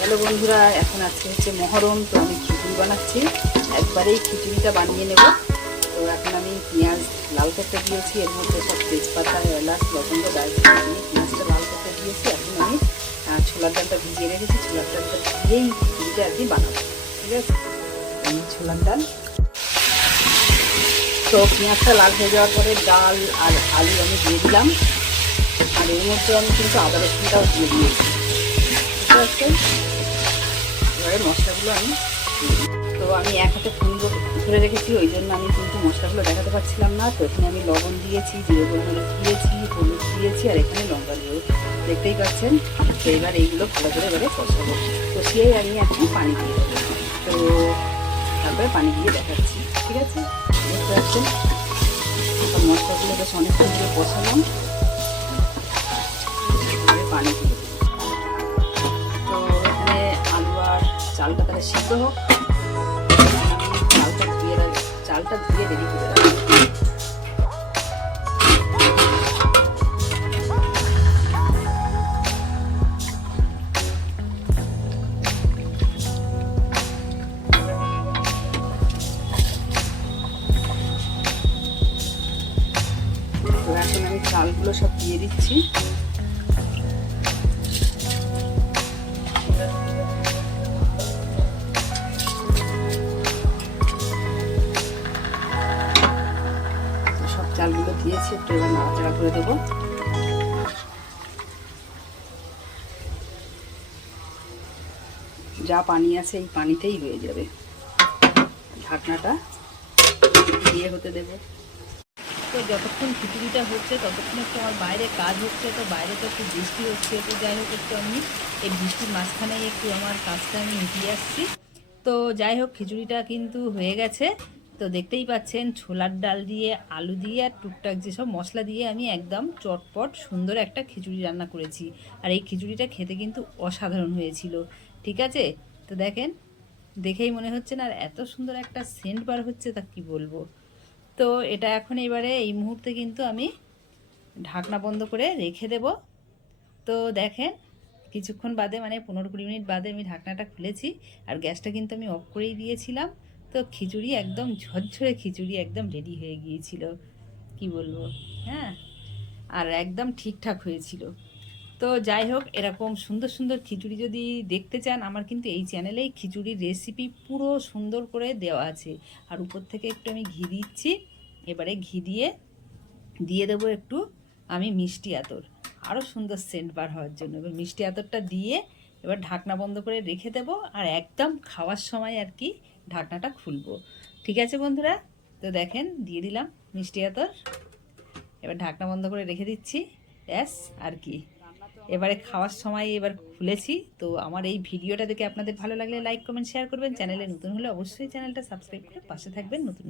Hello বন্ধুরা, এখন আজকে হচ্ছে মহরম, তো আমি খিচুড়ি বানাচ্ছি। একবারেই খিচুড়িটা বানিয়ে নেব। তো এখন আমি পেঁয়াজ লাল করতে দিয়েছি, এর মধ্যে সব তেজপাতা, এলাচ, লবঙ্গ, দারচিনি, পেঁয়াজটা লাল করতে দিয়েছি। এখন আমি ছোলার ডালটা ভিজিয়ে রেখেছি। ছোলার ডালটা দিয়েই খিচুড়িটা আর কি বানাবো। ঠিক আছে? আমি ছোলার ডাল। তো পেঁয়াজটা লাল হয়ে যাওয়ার পরে ডাল আর আলু আমি দিয়ে দিলাম। আর এর মধ্যে আমি কিন্তু আদা রসুনটাও দিয়ে দিয়েছি। বুঝতে পারছেন এবারে মশলাগুলো আমি তো আমি এক হাতে ফোন ধরে রেখেছি, ওই জন্য আমি কিন্তু মশলাগুলো দেখাতে পারছিলাম না। তো এখানে আমি লবণ দিয়েছি, জিরে গোলমরিচ দিয়েছি, হলুদ দিয়েছি, আর এখানে লঙ্কা দিয়ে দেখতেই পাচ্ছেন, তো এবার এইগুলো ভালো করে এবারে কষাবো। কষিয়েই আমি এখন পানি দিয়ে দেবো। তো তারপরে পানি দিয়ে দেখাচ্ছি, ঠিক আছে? দেখতে পাচ্ছেন? মশলাগুলো বেশ অনেকক্ষণ ধরে কষালাম। পানি দিয়ে চালটা তাহলে সিদ্ধ হোক। চালটা ধুয়ে চালটা ধুয়ে রেডি করে আমি চালগুলো সব দিয়ে দিচ্ছি। চালগুলো দিয়েছি, একটু এবার নাড়াচাড়া করে দেবো। যা পানি আছে এই পানিতেই হয়ে যাবে। ঢাকনাটা দিয়ে হতে দেবো। তো যতক্ষণ খিচুড়িটা হচ্ছে, ততক্ষণ একটু আমার বাইরে কাজ হচ্ছে, তো বাইরে তো একটু বৃষ্টি হচ্ছে, তো যাই হোক একটু আমি এই বৃষ্টির মাঝখানেই একটু আমার কাজটা আমি মিটিয়ে আসছি। তো যাই হোক, খিচুড়িটা কিন্তু হয়ে গেছে। তো দেখতেই পাচ্ছেন, ছোলার ডাল দিয়ে, আলু দিয়ে আর টুকটাক যেসব মশলা দিয়ে আমি একদম চটপট সুন্দর একটা খিচুড়ি রান্না করেছি। আর এই খিচুড়িটা খেতে কিন্তু অসাধারণ হয়েছিল। ঠিক আছে? তো দেখেন, দেখেই মনে হচ্ছে না আর এত সুন্দর একটা সেন্ট বার হচ্ছে তা কি বলব? তো এটা এখন এবারে এই মুহূর্তে কিন্তু আমি ঢাকনা বন্ধ করে রেখে দেব। তো দেখেন, কিছুক্ষণ বাদে মানে পনেরো কুড়ি মিনিট বাদে আমি ঢাকনাটা খুলেছি। আর গ্যাসটা কিন্তু আমি অফ করেই দিয়েছিলাম। তো খিচুড়ি একদম ঝরঝরে খিচুড়ি একদম রেডি হয়ে গিয়েছিল। কি বলব? হ্যাঁ? আর একদম ঠিকঠাক হয়েছিল। তো যাই হোক, এরকম সুন্দর সুন্দর খিচুড়ি যদি দেখতে চান, আমার কিন্তু এই চ্যানেলেই খিচুড়ির রেসিপি পুরো সুন্দর করে দেওয়া আছে। আর উপর থেকে একটু আমি ঘি দিচ্ছি। এবারে ঘি দিয়ে দিয়ে দেবো একটু আমি মিষ্টি আতর। আরও সুন্দর সেন্ট বার হওয়ার জন্য। এবার মিষ্টি আতরটা দিয়ে এবার ঢাকনা বন্ধ করে রেখে দেবো। আর একদম খাওয়ার সময় আর কি ঢাকনাটা খুলবো। ঠিক আছে বন্ধুরা? তো দেখেন, দিয়ে দিলাম মিষ্টি আতর। এবার ঢাকনা বন্ধ করে রেখে দিচ্ছি। ব্যাস, আর কি। এবারে খাওয়ার সময় এবার খুলেছি। তো আমার এই ভিডিওটা দেখে আপনাদের ভালো লাগলে লাইক কমেন্ট শেয়ার করবেন। চ্যানেলে নতুন হলে অবশ্যই চ্যানেলটা সাবস্ক্রাইব করে পাশে থাকবেন। নতুন